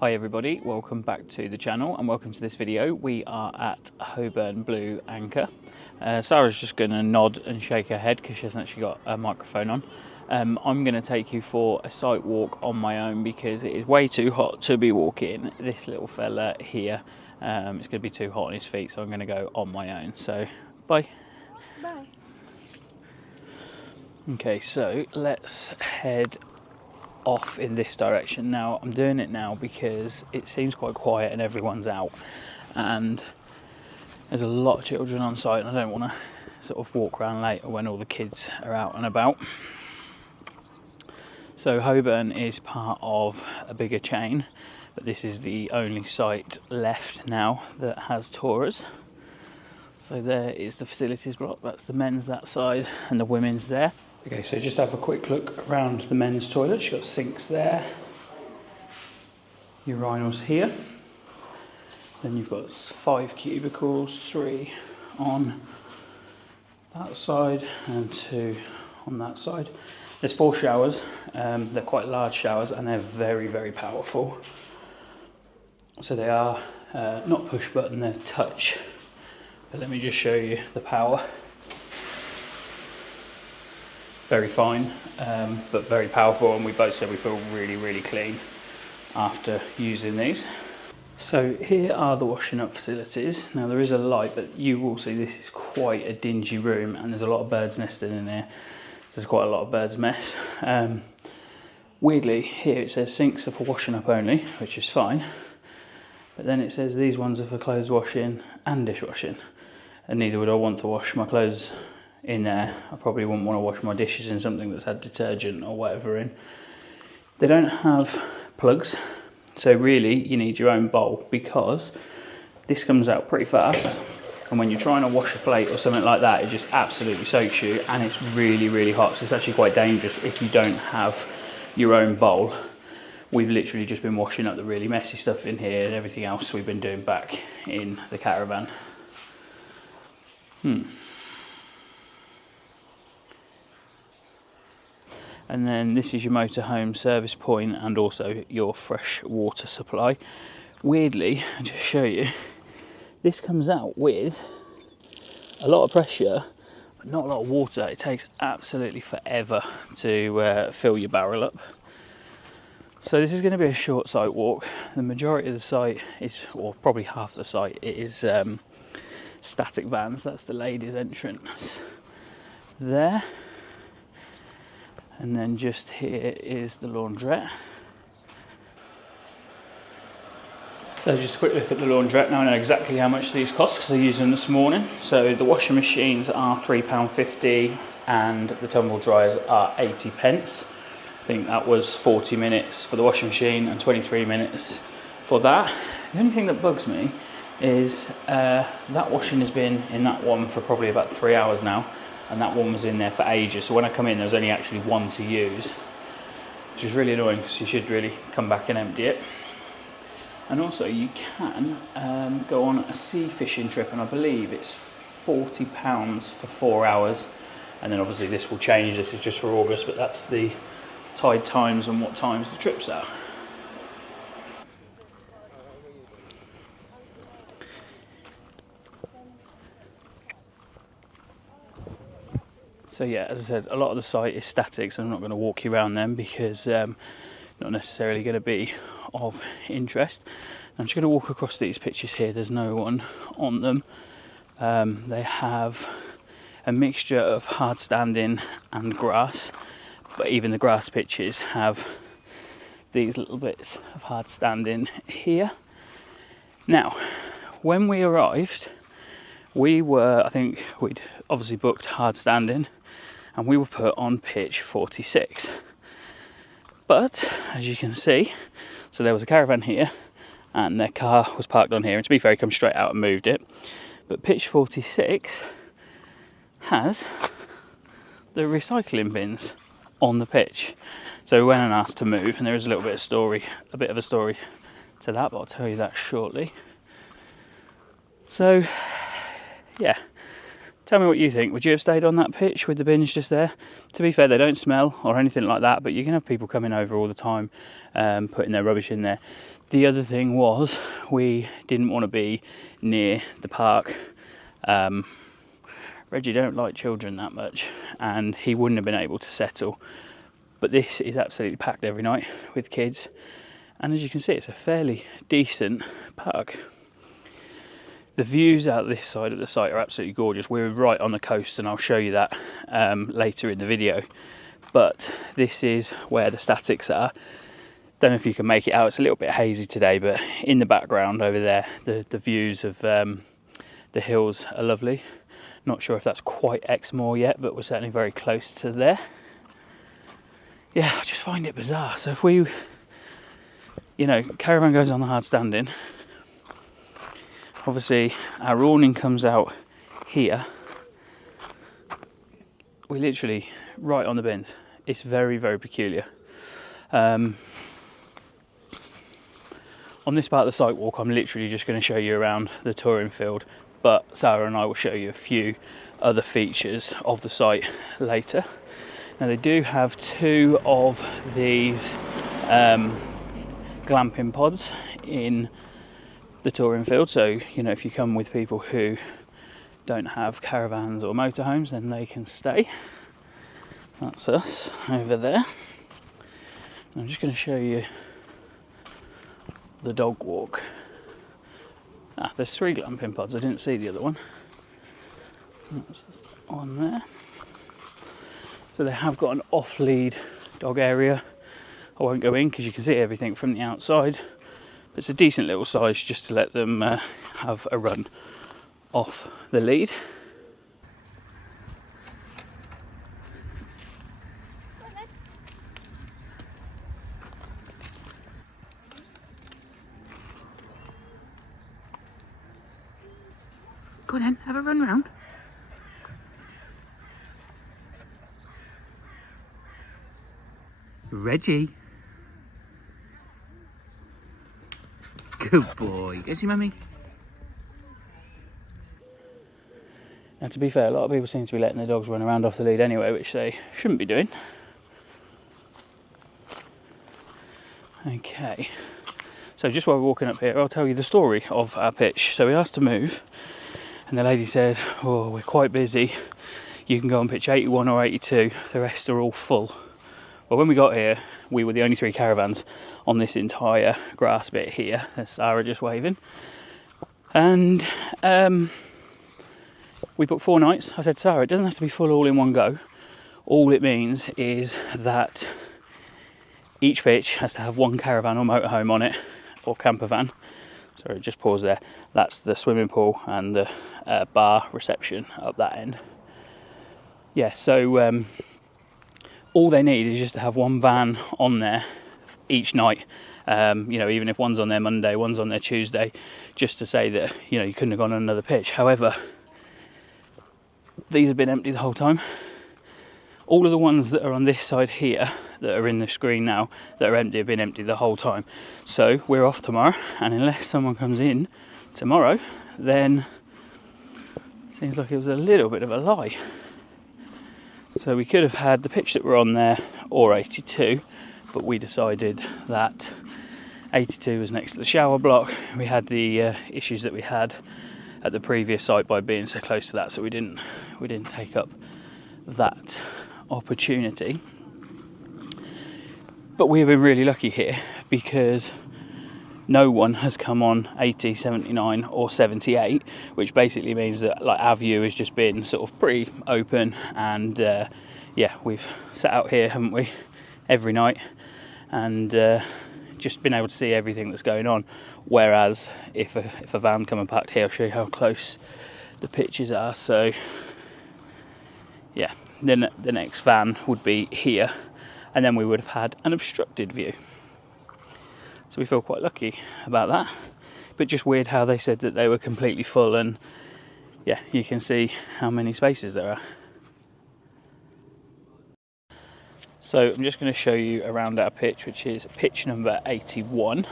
Hi everybody, welcome back to the channel and welcome to this video. We are at Hoburne Blue Anchor. Sara's just going to nod and shake her head because she hasn't actually got a microphone on. I'm going to take you for a sight walk on my own because it is way too hot to be walking this little fella here. It's going to be too hot on his feet, so I'm going to go on my own. So, bye. Bye. Okay, so let's head off in this direction. Now I'm doing it now because it seems quite quiet and everyone's out and there's a lot of children on site and I don't want to sort of walk around later when all the kids are out and about. So Hoburne is part of a bigger chain, but this is the only site left now that has tourers. So there is the facilities block, that's the men's that side and the women's there. Okay, so just have a quick look around the men's toilet. You've got sinks there, urinals here. Then you've got 5 cubicles, 3 on that side and 2 on that side. There's 4 showers. They're quite large showers and they're very, very powerful. So they are not push button, they're touch. But let me just show you the power. Very fine, but very powerful, and we both said we feel really, really clean after using these. So here are the washing up facilities. Now there is a light, but you will see this is quite a dingy room and there's a lot of birds nesting in here. There's quite a lot of birds mess. Weirdly, here it says sinks are for washing up only, which is fine. But then it says these ones are for clothes washing and dishwashing. And neither would I want to wash my clothes in there. I probably wouldn't want to wash my dishes in something that's had detergent or whatever in. They don't have plugs, so really you need your own bowl because this comes out pretty fast, and when you're trying to wash a plate or something like that, it just absolutely soaks you, and it's really, really hot, so it's actually quite dangerous if you don't have your own bowl. We've literally just been washing up the really messy stuff in here and everything else we've been doing back in the caravan. And then this is your motorhome service point and also your fresh water supply. Weirdly, I'll just show you, this comes out with a lot of pressure, but not a lot of water. It takes absolutely forever to fill your barrel up. So this is going to be a short site walk. The majority of the site is, or probably half the site, it is static vans. That's the ladies' entrance there. And then just here is the laundrette. So just a quick look at the laundrette. Now I know exactly how much these cost because I used them this morning. So the washing machines are £3.50 and the tumble dryers are 80p. I think that was 40 minutes for the washing machine and 23 minutes for that. The only thing that bugs me is that washing has been in that one for probably about 3 hours now. And that one was in there for ages, so when I come in there was only actually one to use, which is really annoying because you should really come back and empty it. And also you can go on a sea fishing trip, and I believe it's £40 for 4 hours, and then obviously this will change. This is just for August, but that's the tide times and what times the trips are. So yeah, as I said, a lot of the site is static, so I'm not going to walk you around them because not necessarily going to be of interest. I'm just going to walk across these pictures here. There's no one on them. They have a mixture of hard standing and grass, but even the grass pitches have these little bits of hard standing here. Now, when we arrived, I think we'd obviously booked hard standing, and we were put on pitch 46. But as you can see, so there was a caravan here and their car was parked on here, and to be fair, he come straight out and moved it. But pitch 46 has the recycling bins on the pitch. So we went and asked to move, and there is a bit of a story to that, but I'll tell you that shortly. So yeah, Tell me what you think. Would you have stayed on that pitch with the bins just there? To be fair, they don't smell or anything like that, but you can have people coming over all the time, putting their rubbish in there. The other thing was, we didn't want to be near the park. Reggie don't like children that much, and he wouldn't have been able to settle. But this is absolutely packed every night with kids, and as you can see, it's a fairly decent park. The views out this side of the site are absolutely gorgeous. We're right on the coast, and I'll show you that later in the video. But this is where the statics are. Don't know if you can make it out. It's a little bit hazy today, but in the background over there, the views of the hills are lovely. Not sure if that's quite Exmoor yet, but we're certainly very close to there. Yeah, I just find it bizarre. So if we, Caravan goes on the hard standing. Obviously, our awning comes out here. We're literally right on the bins. It's very, very peculiar. On this part of the site walk, I'm literally just going to show you around the touring field, but Sara and I will show you a few other features of the site later. Now, they do have 2 of these glamping pods in the touring field, so if you come with people who don't have caravans or motorhomes, then they can stay. That's us over there. I'm just going to show you the dog walk. There's 3 glamping pods. I didn't see the other one. That's on there. So they have got an off-lead dog area. I won't go in because you can see everything from the outside. But it's a decent little size just to let them have a run off the lead. Go on then, have a run round. Reggie. Good boy. Go see mummy. Now, to be fair, a lot of people seem to be letting their dogs run around off the lead anyway, which they shouldn't be doing. Okay. So just while we're walking up here, I'll tell you the story of our pitch. So we asked to move, and the lady said, "Oh, we're quite busy. You can go on pitch 81 or 82. The rest are all full." Well, when we got here, we were the only 3 caravans on this entire grass bit here. There's Sara just waving. And we booked 4 nights. I said, "Sara, it doesn't have to be full all in one go. All it means is that each pitch has to have 1 caravan or motorhome on it, or camper van." Sorry, just pause there. That's the swimming pool and the bar reception up that end. Yeah, so all they need is just to have 1 van on there each night. Even if one's on there Monday, one's on there Tuesday, just to say that you couldn't have gone on another pitch. However, these have been empty the whole time. All of the ones that are on this side here that are in the screen now that are empty have been empty the whole time. So we're off tomorrow, and unless someone comes in tomorrow, then it seems like it was a little bit of a lie. So we could have had the pitch that we're on there or 82, but we decided that 82 was next to the shower block. We had the issues that we had at the previous site by being so close to that, so we didn't take up that opportunity. But we have been really lucky here because no one has come on 80, 79 or 78, which basically means that our view has just been sort of pretty open, and we've sat out here, haven't we, every night, and just been able to see everything that's going on. Whereas if a van come and parked here, I'll show you how close the pitches are. So yeah, then the next van would be here, and then we would have had an obstructed view. So we feel quite lucky about that. But just weird how they said that they were completely full, and yeah, you can see how many spaces there are. So I'm just going to show you around our pitch, which is pitch number 81.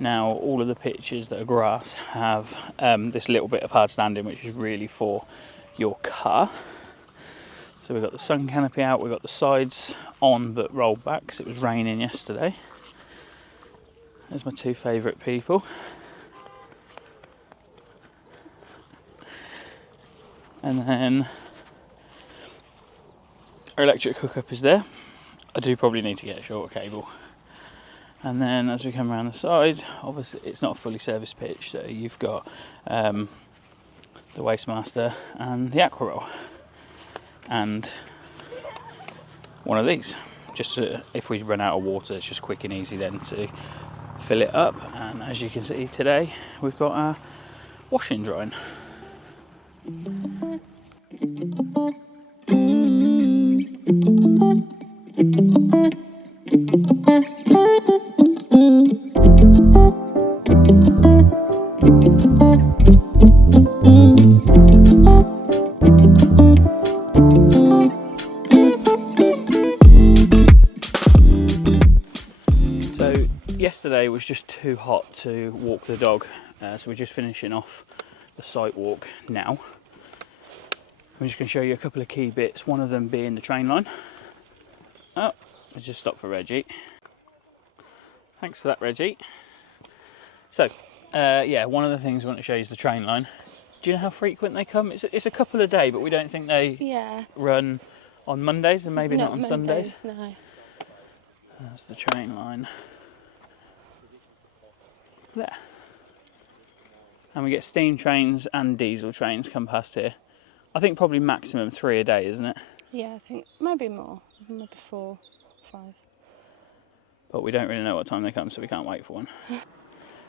Now, all of the pitches that are grass have this little bit of hard standing, which is really for your car. So we've got the sun canopy out, we've got the sides on but rolled back because it was raining yesterday. There's my two favourite people. And then our electric hookup is there. I do probably need to get a shorter cable. And then as we come around the side, obviously it's not a fully serviced pitch, so you've got the Wastemaster and the Aqua Roll. And one of these. Just to, if we run out of water, it's just quick and easy then to fill it up. And as you can see today, we've got our washing drying. So yesterday was just too hot to walk the dog, so we're just finishing off the site walk now. I'm just going to show you a couple of key bits, one of them being the train line. Oh, I just stopped for Reggie. Thanks for that, Reggie. So, yeah, one of the things I want to show you is the train line. Do you know how frequent they come? It's a couple a day, but we don't think they run on Mondays and maybe not on Sundays. No. That's the train line. There. And we get steam trains and diesel trains come past here. I think probably maximum 3 a day, isn't it? Yeah, I think maybe more, maybe 4, 5. But we don't really know what time they come, so we can't wait for one.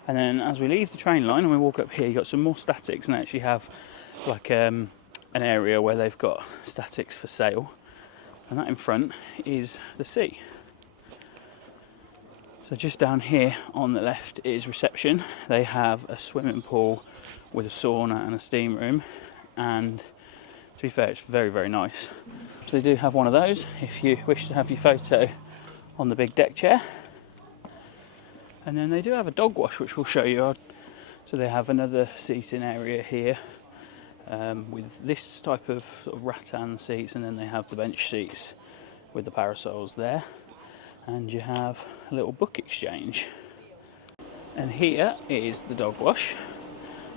And then as we leave the train line and we walk up here, you've got some more statics, and they actually have like an area where they've got statics for sale. And that in front is the sea. So just down here on the left is reception. They have a swimming pool with a sauna and a steam room, and to be fair, it's very, very nice. So they do have one of those if you wish to have your photo on the big deck chair. And then they do have a dog wash, which we'll show you. So they have another seating area here with this type of sort of rattan seats, and then they have the bench seats with the parasols there. And you have a little book exchange. And here is the dog wash.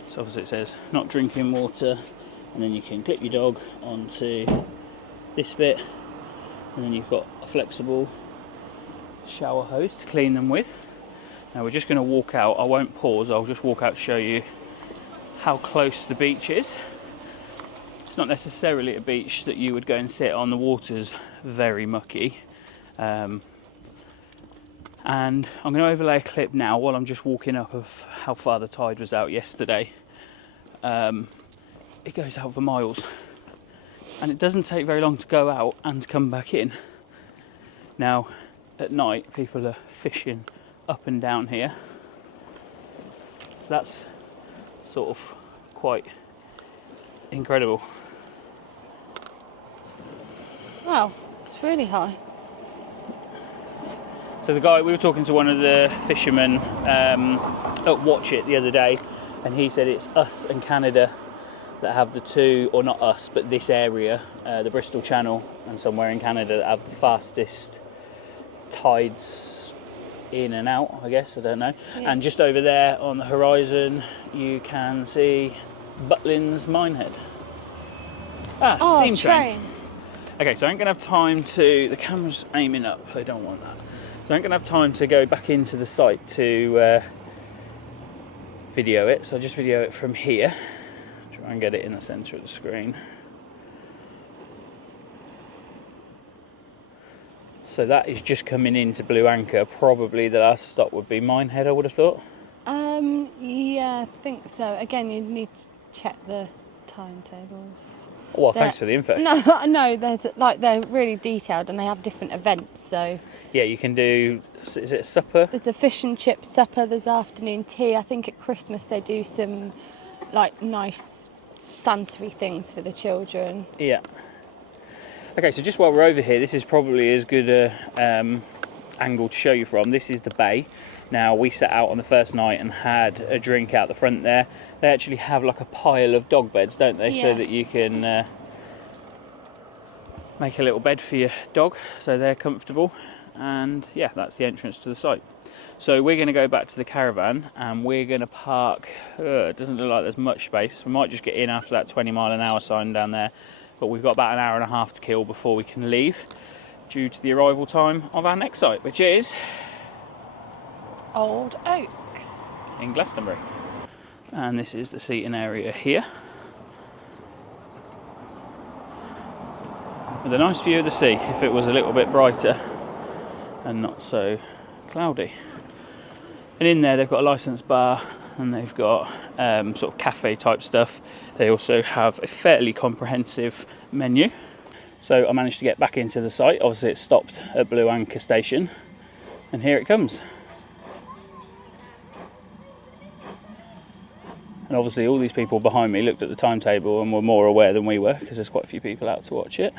So obviously it says not drinking water, and then you can clip your dog onto this bit, and then you've got a flexible shower hose to clean them with. Now we're just going to walk out. I won't pause, I'll just walk out to show you how close the beach is. It's not necessarily a beach that you would go and sit on. The water's very mucky. And I'm going to overlay a clip now while I'm just walking up of how far the tide was out yesterday. It goes out for miles, and it doesn't take very long to go out and to come back in. Now at night people are fishing up and down here, so that's sort of quite incredible. Wow, it's really high. So the guy, we were talking to one of the fishermen at Watch It the other day, and he said it's us and Canada that have the two, or not us, but this area, the Bristol Channel and somewhere in Canada, that have the fastest tides in and out, I guess, I don't know. Yeah. And just over there on the horizon, you can see Butlins Minehead. Steam train. Okay, so I ain't going to have time to... The camera's aiming up, I don't want that. So I ain't going to have time to go back into the site to video it, so I'll just video it from here. Try and get it in the centre of the screen. So that is just coming into Blue Anchor. Probably the last stop would be Minehead, I would have thought. Yeah, I think so. Again, you need to check the timetables. Well, thanks for the info. No, they're really detailed, and they have different events. So yeah, you can do. Is it a supper? There's a fish and chip supper. There's afternoon tea. I think at Christmas they do some like nice Santa-y things for the children. Yeah. Okay, so just while we're over here, this is probably as good a angle to show you from. This is the bay. Now, we set out on the first night and had a drink out the front there. They actually have like a pile of dog beds, don't they? Yeah. So that you can make a little bed for your dog so they're comfortable. And yeah, that's the entrance to the site. So we're going to go back to the caravan and we're going to park. It doesn't look like there's much space. We might just get in after that 20-mile-an-hour sign down there. But we've got about an hour and a half to kill before we can leave, due to the arrival time of our next site, which is Old Oaks in Glastonbury. And this is the seating area here, with a nice view of the sea if it was a little bit brighter and not so cloudy. And in there they've got a licensed bar and they've got sort of cafe type stuff. They also have a fairly comprehensive menu. So I managed to get back into the site. Obviously it stopped at Blue Anchor station and here it comes. And obviously all these people behind me looked at the timetable and were more aware than we were, because there's quite a few people out to watch it.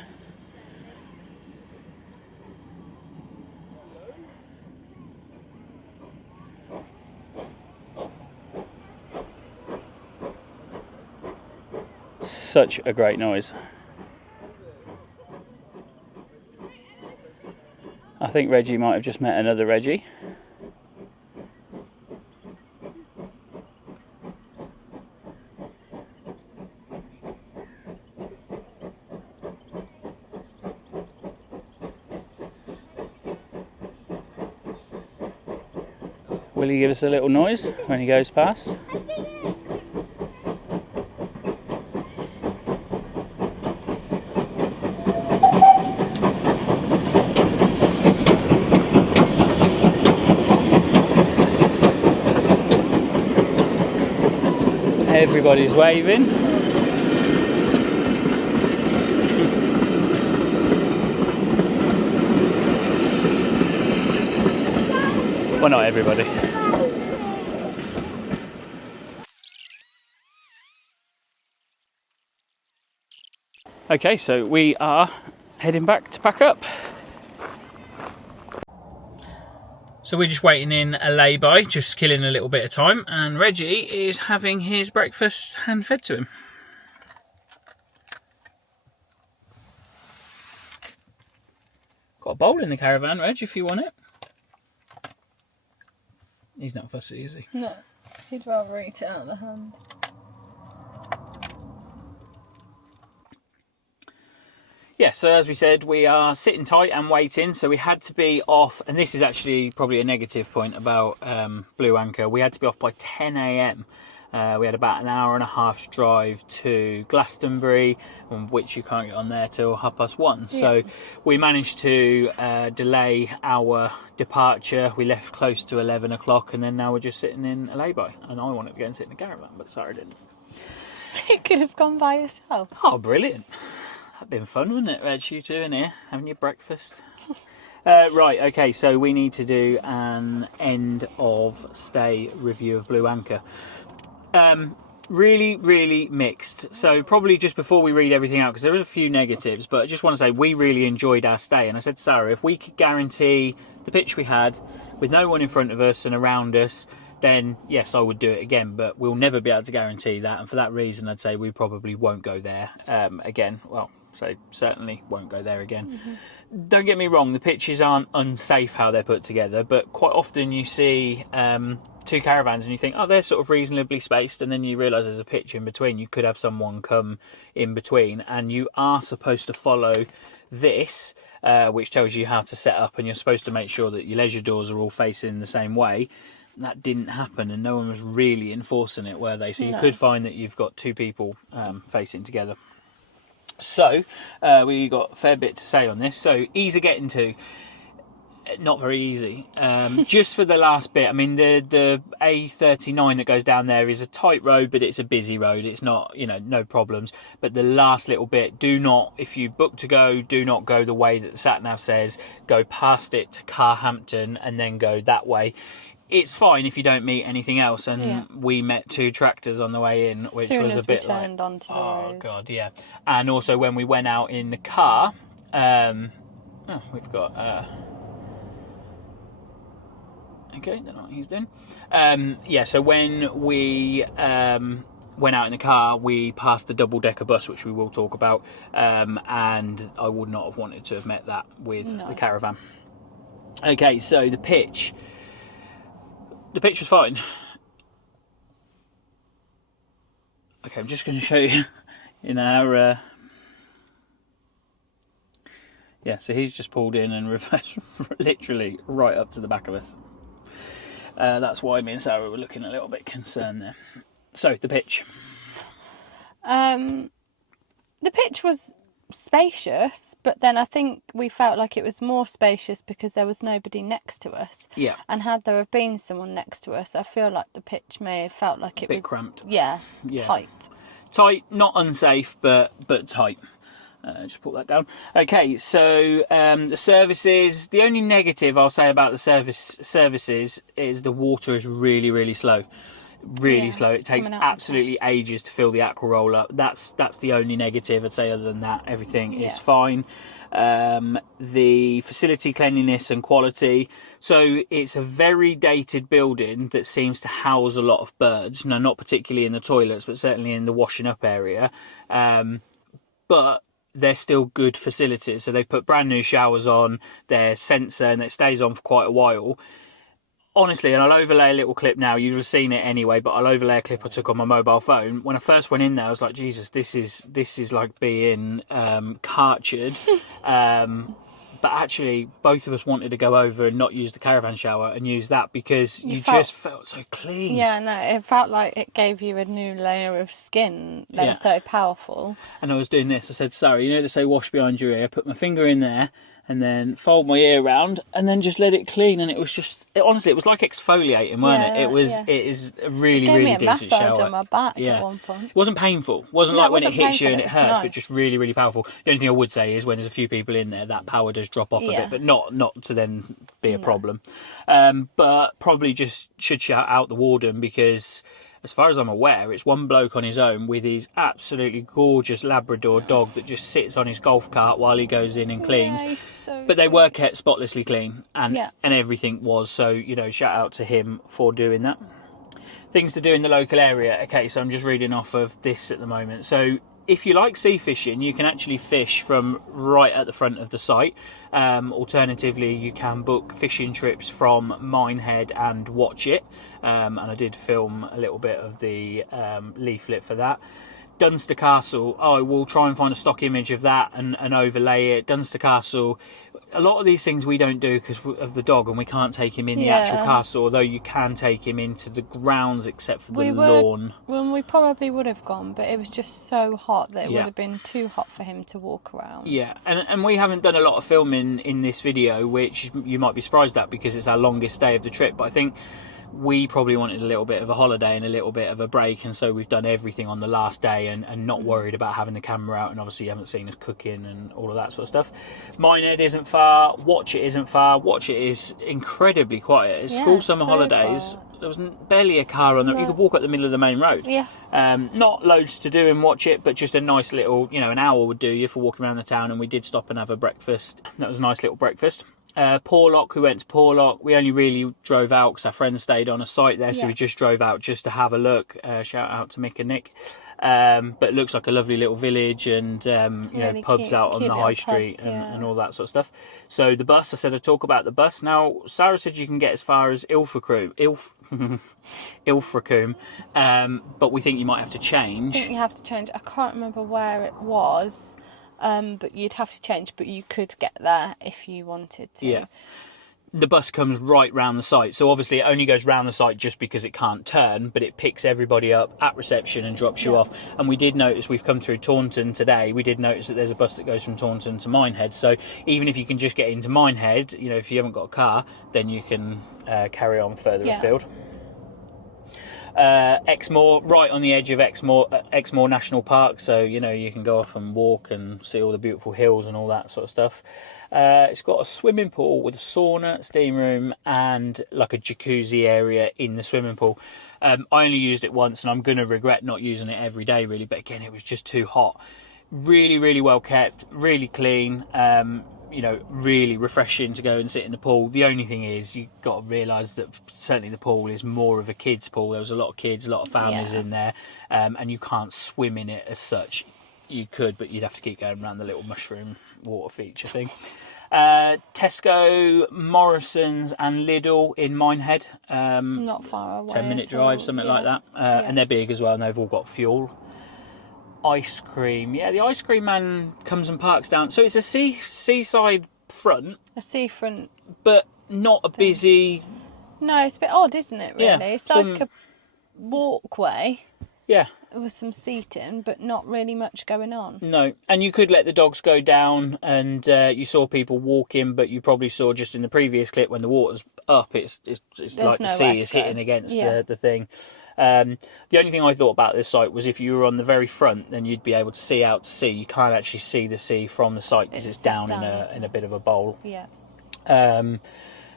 Such a great noise. I think Reggie might have just met another Reggie. Will he give us a little noise when he goes past? Everybody's waving. Well, not everybody. Okay, so we are heading back to pack up. So we're just waiting in a lay-by, just killing a little bit of time, and Reggie is having his breakfast hand-fed to him. Got a bowl in the caravan, Reg, if you want it. He's not fussy, is he? No, he'd rather eat it out of the hand. Yeah, so as we said, we are sitting tight and waiting, so we had to be off, and this is actually probably a negative point about Blue Anchor. We had to be off by 10 a.m. We had about an hour and a half's drive to Glastonbury, which you can't get on there till 1:30. Yeah. So we managed to delay our departure. We left close to 11 o'clock, and then now we're just sitting in a lay-by. And I wanted to go and sit in the caravan, but Sara didn't. You could have gone by yourself. Oh, brilliant. That'd been fun, wouldn't it, Reg? You two in here, having your breakfast. Right, okay, so we need to do an end of stay review of Blue Anchor. Really mixed. So probably just before we read everything out, because there was a few negatives, but I just want to say we really enjoyed our stay. And I said to Sarah, if we could guarantee the pitch we had with no one in front of us and around us, then yes, I would do it again, but we'll never be able to guarantee that. And for that reason, I'd say we probably won't go there again. Well, so certainly won't go there again. Mm-hmm. Don't get me wrong, the pitches aren't unsafe how they're put together, but quite often you see two caravans and you think, oh, they're sort of reasonably spaced, and then you realise there's a pitch in between. You could have someone come in between, and you are supposed to follow this, which tells you how to set up, and you're supposed to make sure that your leisure doors are all facing the same way. That didn't happen, and no one was really enforcing it, were they? So you could find that you've got two people facing together. So we got a fair bit to say on this. So easy getting to, not very easy. Just for the last bit, I mean, the A39 that goes down there is a tight road, but it's a busy road. It's not, no problems. But the last little bit, do not, if you book to go, do not go the way that the sat-nav says. Go past it to Carhampton and then go that way. It's fine if you don't meet anything else, and we met two tractors on the way in, which was a bit like, onto the road. God, yeah. And also when we went out in the car, we've got, Okay, don't know what he's doing. Yeah, so when we went out in the car, we passed the double-decker bus, which we will talk about, and I would not have wanted to have met that with the Caravan. Okay, so the pitch was fine. Okay, I'm just going to show you in our... Yeah, so he's just pulled in and reversed literally right up to the back of us. That's why me and Sarah were looking a little bit concerned there. So, the pitch. The pitch was spacious, but then I think we felt like it was more spacious because there was nobody next to us. Yeah. And had there have been someone next to us, I feel like the pitch may have felt like it was... bit cramped. Yeah, tight. Tight, not unsafe, but tight. Just put that down. Okay, so the services. The only negative I'll say about the services is the water is really, really slow. Really slow. It takes absolutely ages to fill the aqua roll up. That's the only negative I'd say. Other than that, everything is fine. The facility cleanliness and quality. So it's a very dated building that seems to house a lot of birds. No, not particularly in the toilets, but certainly in the washing up area. But they're still good facilities. So they've put brand new showers on, their sensor, and it stays on for quite a while. Honestly, and I'll overlay a little clip now, you've have seen it anyway, but I'll overlay a clip I took on my mobile phone. When I first went in there, I was like, Jesus, this is like being cartured. But actually, both of us wanted to go over and not use the Caravan shower and use that because you just felt so clean. Yeah, no, it felt like it gave you a new layer of skin. They were so powerful. And I was doing this. I said, Sarah, you know they say wash behind your ear. I put my finger in there and then fold my ear around and then just let it clean. And it was just, honestly, it was like exfoliating, wasn't it? It is a really, really decent shower. It gave me a massage on my back at one point. It wasn't painful. It wasn't like when it hits you and it hurts, but just really, really powerful. The only thing I would say is when there's a few people in there, that power does drop off a bit, but not to then be a problem. But probably just should shout out the warden because, as far as I'm aware, it's one bloke on his own with his absolutely gorgeous Labrador dog that just sits on his golf cart while he goes in and cleans. Yeah, he's so but they sweet. were kept spotlessly clean and everything was. So, shout out to him for doing that. Things to do in the local area. Okay, so I'm just reading off of this at the moment. So if you like sea fishing, you can actually fish from right at the front of the site. Alternatively, you can book fishing trips from Minehead and watch it. And I did film a little bit of the leaflet for that. Dunster Castle, I will try and find a stock image of that and overlay it. Dunster Castle, a lot of these things we don't do because of the dog and we can't take him in the actual castle, although you can take him into the grounds except for the lawn. Well, we probably would have gone, but it was just so hot that it would have been too hot for him to walk around. Yeah, and we haven't done a lot of filming in this video, which you might be surprised at because it's our longest day of the trip, but I think we probably wanted a little bit of a holiday and a little bit of a break, and so we've done everything on the last day and not worried about having the camera out, and obviously you haven't seen us cooking and all of that sort of stuff. Minehead isn't far, Watch It isn't far. Watch It is incredibly quiet. It's school summer holidays. There was barely a car on there. You could walk up the middle of the main road. Not loads to do and Watch It, but just a nice little, an hour would do you for walking around the town, and we did stop and have a breakfast. That was a nice little breakfast. Porlock, we went to Porlock. We only really drove out because our friends stayed on a site there, so we just drove out just to have a look. Shout out to Mick and Nick. But it looks like a lovely little village, and really pubs cute, out on the high street and all that sort of stuff. So the bus, I said I'd talk about the bus. Now, Sarah said you can get as far as Ilfracombe, but we think you might have to change. I think you have to change. I can't remember where it was. But you'd have to change, but you could get there if you wanted to. Yeah. The bus comes right round the site, so obviously it only goes round the site just because it can't turn, but it picks everybody up at reception and drops you off. And we did notice, we've come through Taunton today, we did notice that there's a bus that goes from Taunton to Minehead, so even if you can just get into Minehead, if you haven't got a car, then you can carry on further afield. Exmoor, right on the edge of Exmoor National Park, so you can go off and walk and see all the beautiful hills and all that sort of stuff. It's got a swimming pool with a sauna, steam room, and like a jacuzzi area in the swimming pool. I only used it once, and I'm going to regret not using it every day really, but again it was just too hot. Really, really well kept, really clean. you know, really refreshing to go and sit in the pool. The only thing is, you've got to realise that certainly the pool is more of a kids' pool. There was a lot of kids, a lot of families in there, and you can't swim in it as such. You could, but you'd have to keep going around the little mushroom water feature thing. Tesco, Morrison's and Lidl in Minehead. Not far away. 10-minute drive, something like that. And they're big as well, and they've all got fuel. Ice cream. Yeah, the ice cream man comes and parks down. So it's a seaside front. A seafront. But not a busy... No, it's a bit odd, isn't it, really? Yeah, it's like a walkway. Yeah. With some seating, but not really much going on. No, and you could let the dogs go down, and you saw people walking, but you probably saw just in the previous clip when the water's up, it's like the sea is hitting against the thing. The only thing I thought about this site was if you were on the very front, then you'd be able to see out to sea. You can't actually see the sea from the site because it's down in a bit of a bowl. Yeah.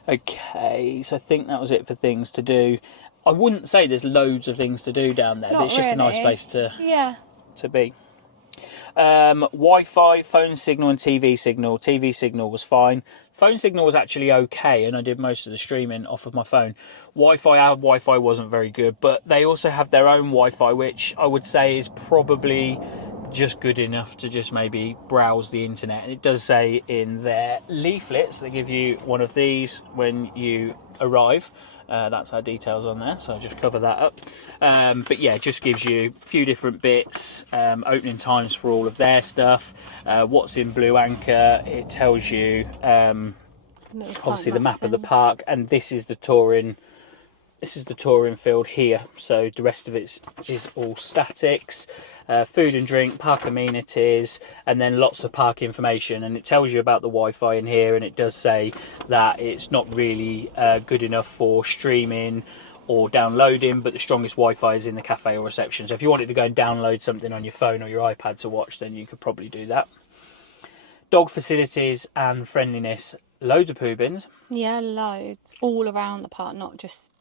Okay, so I think that was it for things to do. I wouldn't say there's loads of things to do down there, but it's just a nice place to be. Wi-Fi, phone signal and TV signal. TV signal was fine. Phone signal was actually okay, and I did most of the streaming off of my phone. Our Wi-Fi wasn't very good, but they also have their own Wi-Fi, which I would say is probably just good enough to just maybe browse the internet. And it does say in their leaflets, they give you one of these when you arrive. That's our details on there, so I'll just cover that up. But yeah, it just gives you a few different bits, opening times for all of their stuff, what's in Blue Anchor. It tells you obviously the map of the park, and this is the touring field here, so the rest of it is all statics. Food and drink, park amenities, and then lots of park information, and it tells you about the Wi-Fi in here, and it does say that it's not really good enough for streaming or downloading, but the strongest Wi-Fi is in the cafe or reception. So if you wanted to go and download something on your phone or your iPad to watch, then you could probably do that. Dog facilities and friendliness, loads of poo bins. Yeah, loads all around the park, not just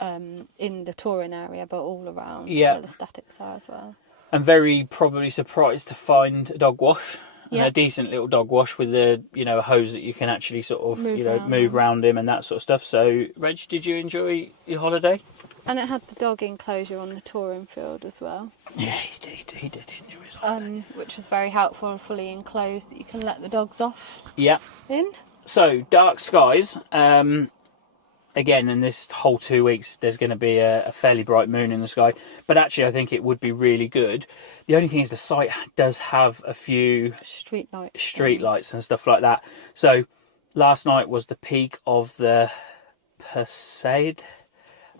in the touring area, but all around where the statics are as well. I'm very probably surprised to find a dog wash, a decent little dog wash with a hose that you can actually sort of move around him and that sort of stuff. So, Reg, did you enjoy your holiday? And it had the dog enclosure on the touring field as well. Yeah, he did enjoy his holiday. Which was very helpful and fully enclosed that you can let the dogs off. Yeah. In. So, dark skies. Again, in this whole 2 weeks, there's going to be a fairly bright moon in the sky. But actually, I think it would be really good. The only thing is the site does have a few street lights and stuff like that. So last night was the peak of the Perseid.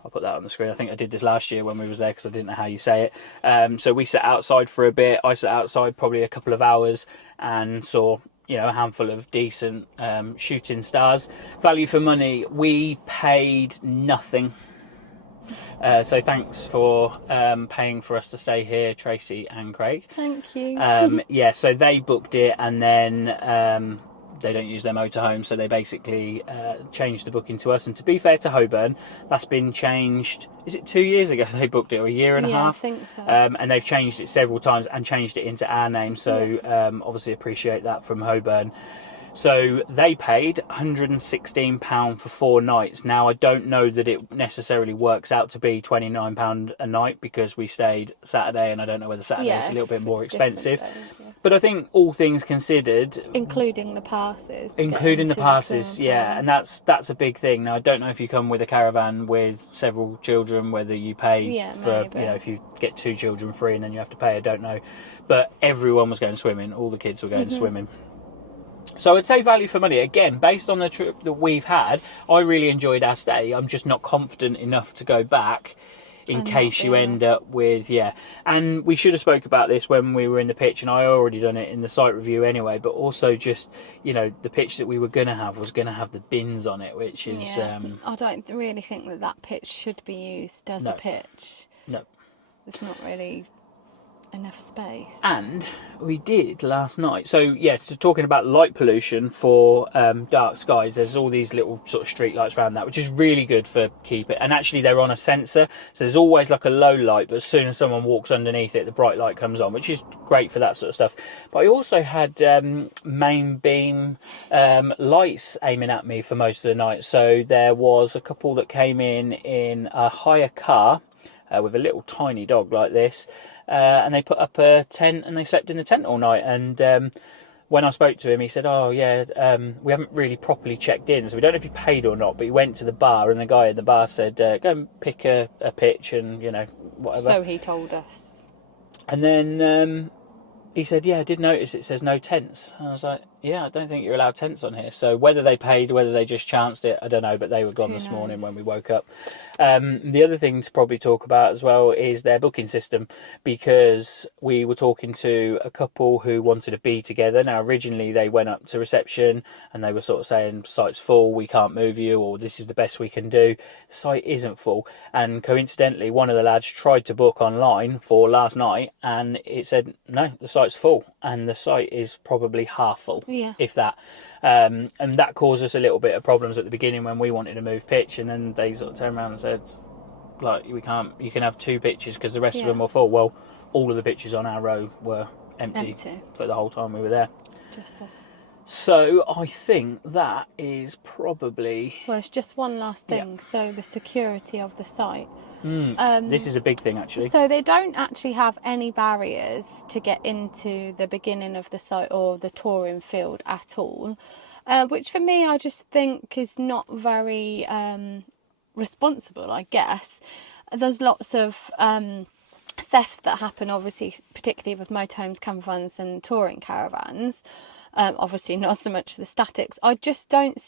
I'll put that on the screen. I think I did this last year when we was there because I didn't know how you say it. So we sat outside for a bit. I sat outside probably a couple of hours and saw a handful of decent shooting stars. Value for money, we paid nothing. So thanks for paying for us to stay here, Tracy and Craig. Thank you. So they booked it, and then they don't use their motorhome, so they basically changed the booking to us. And to be fair to Hoburne, that's been changed. Is it 2 years ago they booked it, or a year and a half? I think so. And they've changed it several times and changed it into our name. So obviously appreciate that from Hoburne. So they paid £116 for 4 nights. Now, I don't know that it necessarily works out to be £29 a night because we stayed Saturday, and I don't know whether Saturday is a little bit more expensive. But I think all things considered... Including the passes. And that's a big thing. Now, I don't know if you come with a caravan with several children, whether you pay for, if you get 2 children free and then you have to pay, I don't know. But everyone was going swimming. All the kids were going swimming. So I'd say value for money. Again, based on the trip that we've had, I really enjoyed our stay. I'm just not confident enough to go back in case you end up with, And we should have spoke about this when we were in the pitch, and I already done it in the site review anyway, but also just, the pitch that we were going to have was going to have the bins on it, which is... I don't really think that pitch should be used as a pitch. No. It's not really enough space. And we did last night. So yes, so talking about light pollution for dark skies, there's all these little sort of street lights around that, which is really good for keep it. And actually they're on a sensor, so there's always like a low light, but as soon as someone walks underneath it, the bright light comes on, which is great for that sort of stuff. But I also had main beam lights aiming at me for most of the night. So there was a couple that came in a hire car with a little tiny dog like this. And they put up a tent and they slept in the tent all night. And when I spoke to him, he said, "Oh yeah, we haven't really properly checked in, so we don't know if he paid or not." But he went to the bar, and the guy at the bar said, "Go and pick a pitch and whatever." So he told us. And then he said, "Yeah, I did notice it says no tents." And I was like, "Yeah, I don't think you're allowed tents on here." So whether they paid, whether they just chanced it, I don't know. But they were gone this morning when we woke up. The other thing to probably talk about as well is their booking system, because we were talking to a couple who wanted to be together. Now, originally they went up to reception and they were sort of saying, "Site's full, we can't move you," or "This is the best we can do." The site isn't full. And coincidentally, one of the lads tried to book online for last night and it said, "No, the site's full." And the site is probably half full, if that. And that caused us a little bit of problems at the beginning when we wanted to move pitch, and then they sort of turned around and said, like, "We can't, you can have 2 pitches because the rest of them were full." Well, all of the pitches on our row were empty for the whole time we were there. Just us. So I think that is probably... Well, it's just one last thing. So the security of the site. This is a big thing, actually. So they don't actually have any barriers to get into the beginning of the site or the touring field at all, which for me I just think is not very responsible, I guess. There's lots of thefts that happen, obviously, particularly with motorhomes, caravans and touring caravans. Obviously not so much the statics. I don't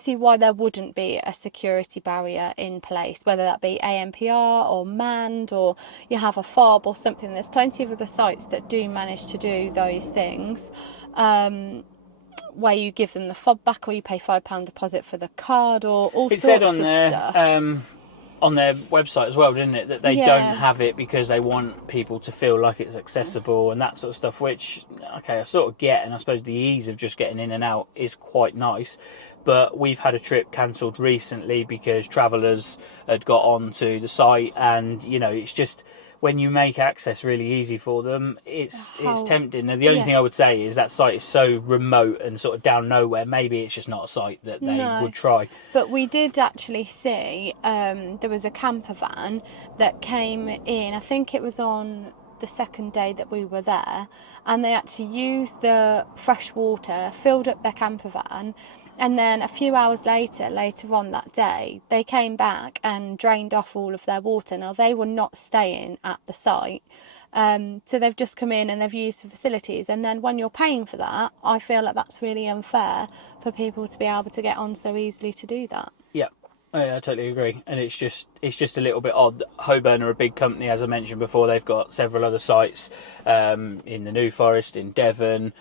see why there wouldn't be a security barrier in place, whether that be ANPR or manned, or you have a fob or something. There's plenty of other sites that do manage to do those things, where you give them the fob back, or you pay £5 deposit for the card, or all sorts of stuff. It said on their website as well, didn't it, that they don't have it because they want people to feel like it's accessible and that sort of stuff, which, okay, I sort of get, and I suppose the ease of just getting in and out is quite nice. But we've had a trip cancelled recently because travellers had got onto the site, and it's just, when you make access really easy for them, it's tempting. Now, the only thing I would say is that site is so remote and sort of down nowhere, maybe it's just not a site that they would try. But we did actually see, there was a camper van that came in, I think it was on the second day that we were there, and they actually used the fresh water, filled up their camper van, and then a few hours later on that day, they came back and drained off all of their water. Now, they were not staying at the site, so they've just come in and they've used the facilities. And then when you're paying for that, I feel like that's really unfair for people to be able to get on so easily to do that. Yeah, I totally agree. And it's just a little bit odd. Hoburne are a big company, as I mentioned before. They've got several other sites in the New Forest, in Devon.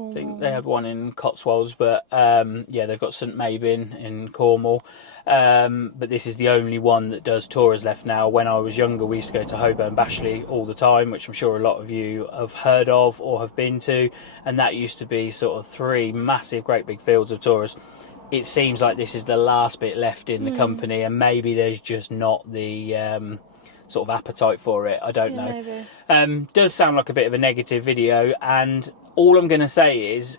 I think they had one in Cotswolds, but they've got St Mabin in Cornwall. But this is the only one that does tours left now. When I was younger, we used to go to Hoburne Bashley all the time, which I'm sure a lot of you have heard of or have been to. And that used to be sort of 3 massive, great big fields of tours. It seems like this is the last bit left in the company, and maybe there's just not the sort of appetite for it. I don't know. Does sound like a bit of a negative video, and all I'm going to say is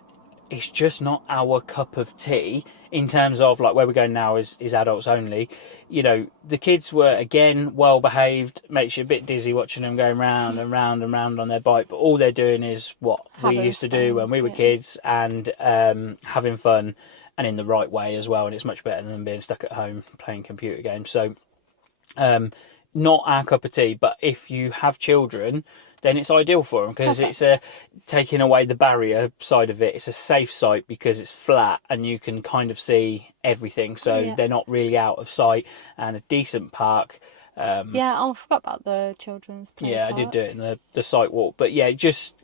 it's just not our cup of tea in terms of, like, where we're going now is adults only. The kids were, again, well behaved. Makes you a bit dizzy watching them going round and round and round on their bike, but all they're doing is what we used to do when we were kids, and having fun, and in the right way as well. And it's much better than being stuck at home playing computer games. So not our cup of tea, but if you have children, then it's ideal for them, because it's taking away the barrier side of it. It's a safe site because it's flat and you can kind of see everything, so they're not really out of sight, and a decent park. I forgot about the children's play park. I did do it in the site walk, but just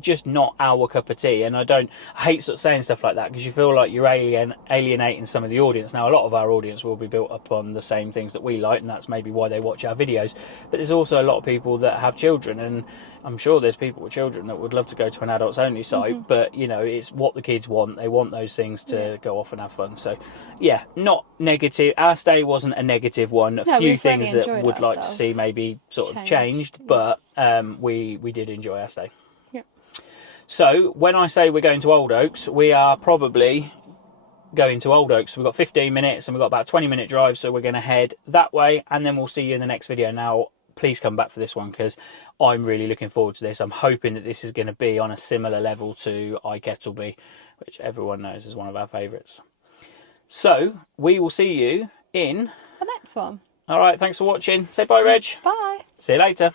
just not our cup of tea. And I hate sort of saying stuff like that, because you feel like you're alienating some of the audience. Now, a lot of our audience will be built upon the same things that we like, and that's maybe why they watch our videos. But there's also a lot of people that have children, and I'm sure there's people with children that would love to go to an adults only site, but you know, it's what the kids want. They want those things to go off and have fun. So yeah, not negative. Our stay wasn't a negative one. A few things really that would like to see maybe sort of changed, but we did enjoy our stay. So when I say we're going to Old Oaks, we are probably going to Old Oaks. We've got 15 minutes and we've got about a 20-minute drive, so we're going to head that way, and then we'll see you in the next video. Now, please come back for this one, because I'm really looking forward to this. I'm hoping that this is going to be on a similar level to Kettleby, which everyone knows is one of our favourites. So we will see you in the next one. All right, thanks for watching. Say bye, Reg. Bye. See you later.